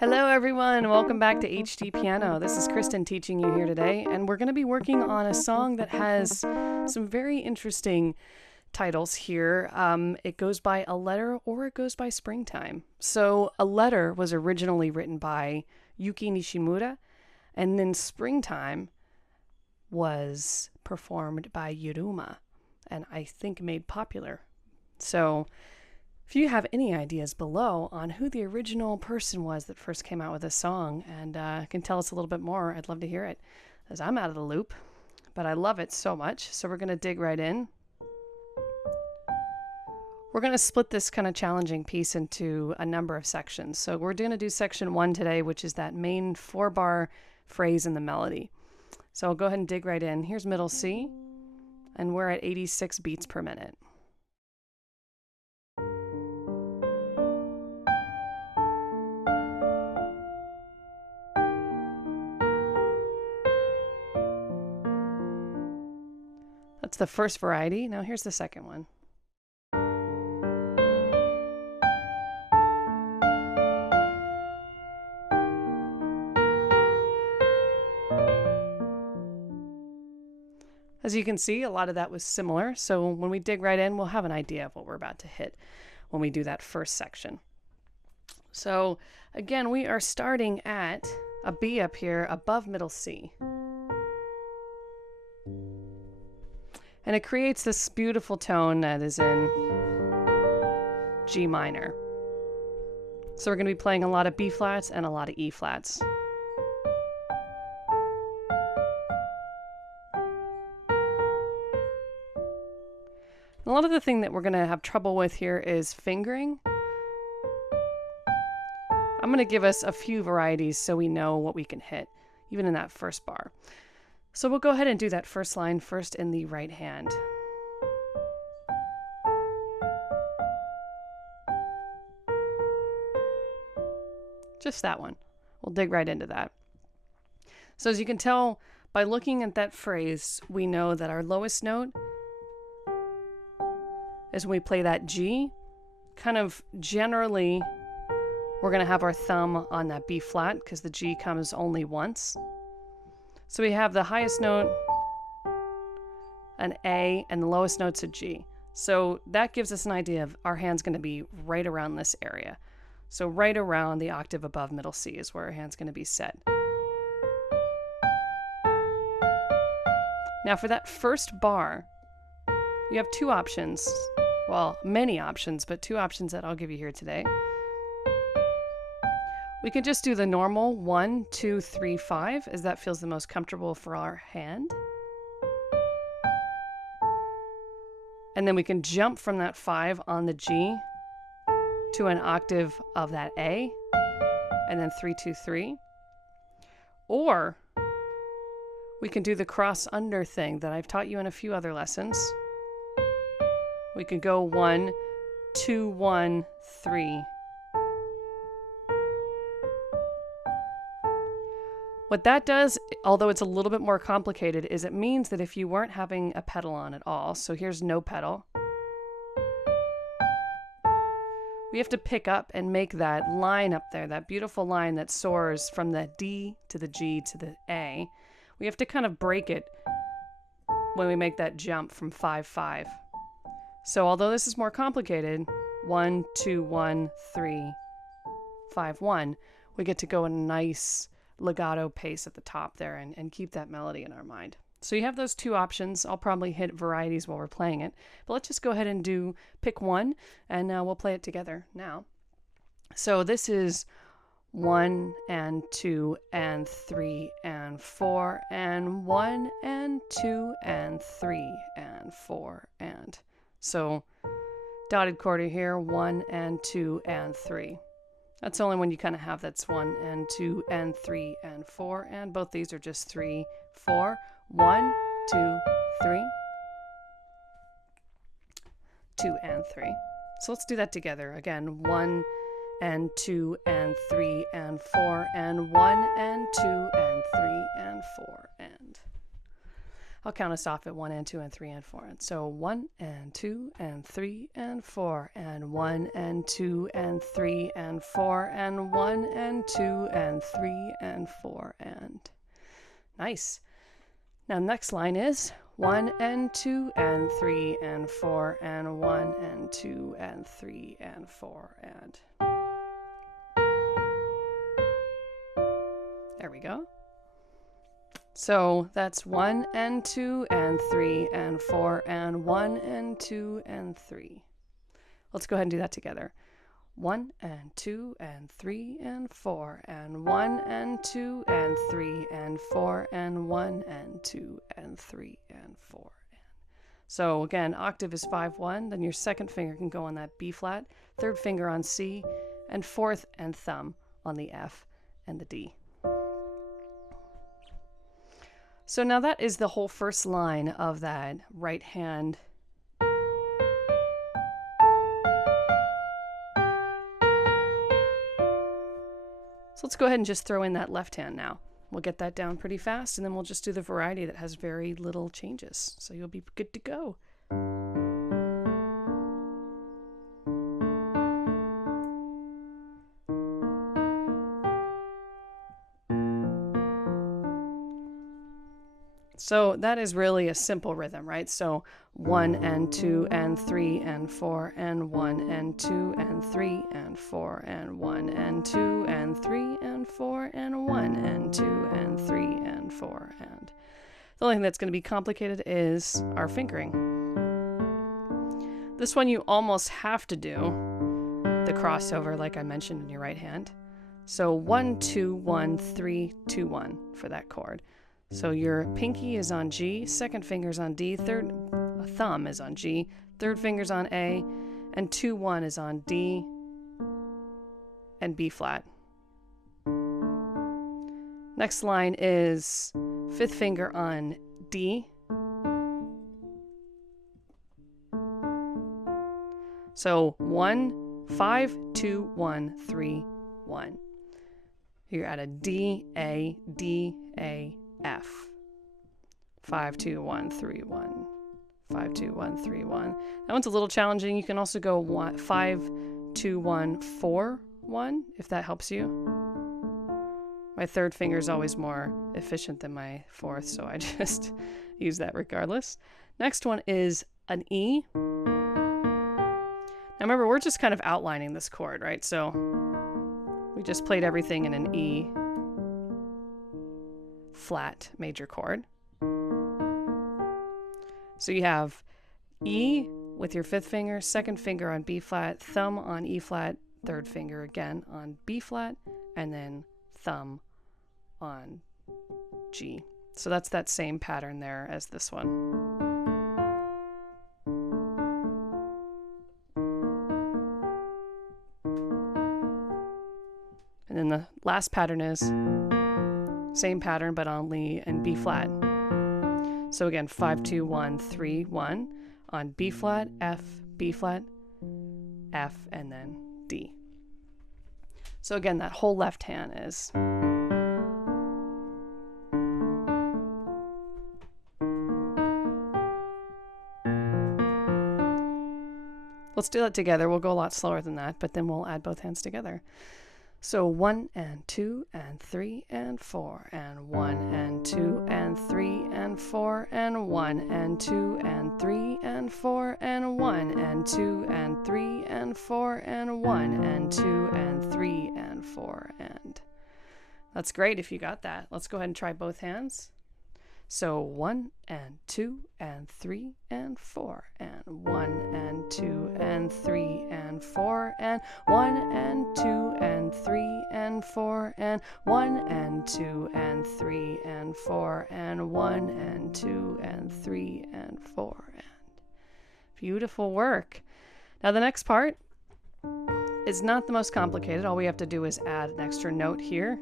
Hello everyone, welcome back to HDpiano. This is Kristen teaching you here today, and we're going to be working on a song that has some very interesting titles here. It goes by A Letter or it goes by Springtime. So A Letter was originally written by Yukie Nishimura, and then Springtime was performed by Yiruma, and I think made popular. So if you have any ideas below on who the original person was that first came out with this song and can tell us a little bit more, I'd love to hear it, as I'm out of the loop. But I love it so much, so we're going to dig right in. We're going to split this kind of challenging piece into a number of sections. So we're going to do section 1 today, which is that main 4-bar phrase in the melody. So I'll go ahead and dig right in. Here's middle C, and we're at 86 beats per minute. That's the first variety. Now here's the second one. As you can see, a lot of that was similar. So when we dig right in, we'll have an idea of what we're about to hit when we do that first section. So again, we are starting at a B up here above middle C. And it creates this beautiful tone that is in G minor. So we're going to be playing a lot of B flats and a lot of E flats. A lot of the thing that we're going to have trouble with here is fingering. I'm going to give us a few varieties so we know what we can hit, even in that first bar. So we'll go ahead and do that first line first in the right hand. Just that one. We'll dig right into that. So as you can tell by looking at that phrase, we know that our lowest note is when we play that G. Kind of generally, we're going to have our thumb on that B flat because the G comes only once. So we have the highest note, an A, and the lowest note's a G. So that gives us an idea of our hand's going to be right around this area. So right around the octave above middle C is where our hand's going to be set. Now for that first bar, you have two options. Well, many options, but two options that I'll give you here today. We can just do the normal 1, 2, 3, 5, as that feels the most comfortable for our hand. And then we can jump from that 5 on the G to an octave of that A, and then 3, 2, 3. Or we can do the cross under thing that I've taught you in a few other lessons. We can go 1, 2, 1, 3. What that does, although it's a little bit more complicated, is it means that if you weren't having a pedal on at all, so here's no pedal, we have to pick up and make that line up there, that beautiful line that soars from the D to the G to the A. We have to kind of break it when we make that jump from 5, 5. So although this is more complicated, 1, 2, 1, 3, 5, 1, we get to go in a nice legato pace at the top there and keep that melody in our mind. So you have those two options. I'll probably hit varieties while we're playing it, but let's just go ahead and pick one, and we'll play it together now. So this is 1 and 2 and 3 and 4 and 1 and 2 and 3 and 4 and. So dotted quarter here, 1 and 2 and 3. That's the only one you kind of have that's 1 and 2 and 3 and 4, and both these are just 3, 4, 1, 2, 3, 2 and 3. So let's do that together. Again, 1 and 2 and 3 and 4 and 1 and 2 and 3 and 4 and. I'll count us off at 1 and 2 and 3 and 4. And so 1 and 2 and 3 and 4 and 1 and 2 and 3 and 4 and 1 and 2 and 3 and 4 and nice. Now next line is 1 and 2 and 3 and 4 and 1 and 2 and 3 and 4 and there we go. So that's 1 and 2 and 3 and 4 and 1 and 2 and 3. Let's go ahead and do that together. 1 and 2 and 3 and 4 and 1 and 2 and 3 and 4 and 1 and 2 and 3 and 4. So again, octave is 5-1, then your second finger can go on that B flat, third finger on C, and fourth and thumb on the F and the D. So now that is the whole first line of that right hand. So let's go ahead and just throw in that left hand now. We'll get that down pretty fast, and then we'll just do the variety that has very little changes. So you'll be good to go. So that is really a simple rhythm, right? So 1 and 2 and 3 and 4 and 1 and 2 and 3 and 4 and 1 and 2 and 3 and 4 and 1 and 2 and 3 and 4 and the only thing that's going to be complicated is our fingering. This one you almost have to do the crossover like I mentioned in your right hand. So 1 2 1 3 2 1 for that chord. So your pinky is on G, second finger's on D, third thumb is on G, third finger's on A, and 2-1 is on D and B flat. Next line is fifth finger on D. So 1 5 2 1 3 1. You're at a D A D A F. 5 2 1 3 1. 5 2 1 3 1. That one's a little challenging. You can also go 5 2 1 4 1 if that helps you. My third finger is always more efficient than my fourth, so I just use that regardless. Next one is an E. Now remember, we're just kind of outlining this chord, right? So we just played everything in an E flat major chord. So you have E with your fifth finger, second finger on B flat, thumb on E flat, third finger again on B flat, and then thumb on G. So that's that same pattern there as this one. And then the last pattern is same pattern, but only in B flat. So again, 5 2 1 3 1 on B flat, F, B flat, F, and then D. So again, that whole left hand is. Let's do that together. We'll go a lot slower than that, but then we'll add both hands together. So 1 and 2 and 3 and 4 and 1 and 2 and 3 and 4 and 1 and 2 and 3 and 4 and 1 and 2 and 3 and 4 and 1 and 2 and 3 and 4 and that's great if you got that. Let's go ahead and try both hands. So 1 and 2 and 3 and 4 and 1 and 2 and 3 and 4 and 1 and 2 and 3 and 4 and 1 and 2 and 3 and 4 and 1 and 2 and 3 and 4 and beautiful work. Now the next part is not the most complicated. All we have to do is add an extra note here.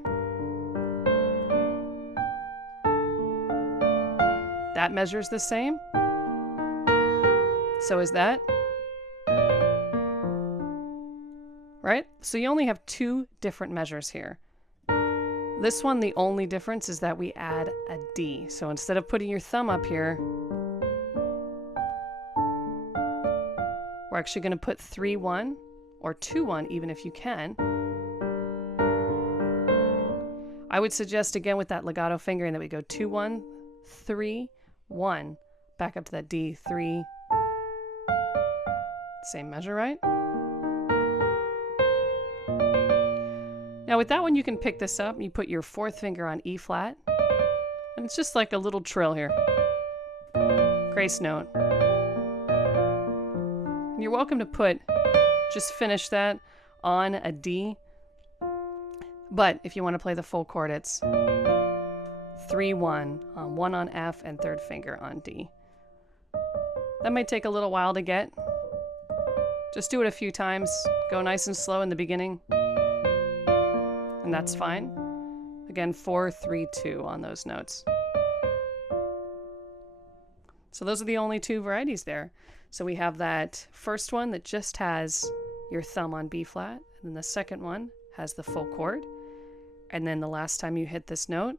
That measures the same. So is that. Right? So you only have two different measures here. This one, the only difference is that we add a D. So instead of putting your thumb up here, we're actually going to put 3-1 or 2-1 even if you can. I would suggest again with that legato fingering that we go 2-1, 3-1, back up to that D, 3. Same measure, right? Now with that one, you can pick this up and you put your fourth finger on E flat. And it's just like a little trill here. Grace note. And you're welcome to just finish that on a D. But if you want to play the full chord, it's 3-1, 1 on F and third finger on D. That might take a little while to get. Just do it a few times. Go nice and slow in the beginning. And that's fine. Again, 4-3-2 on those notes. So those are the only two varieties there. So we have that first one that just has your thumb on B flat, and then the second one has the full chord. And then the last time you hit this note,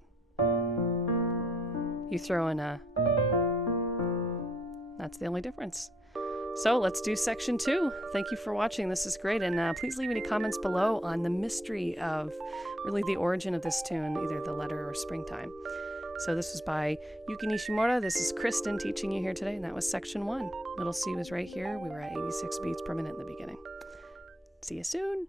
you throw in a... That's the only difference. So let's do section 2. Thank you for watching. This is great. And please leave any comments below on the mystery of really the origin of this tune, either the letter or springtime. So this was by Yukie Nishimura. This is Kristen teaching you here today, and that was section 1. Middle C was right here. We were at 86 beats per minute in the beginning. See you soon.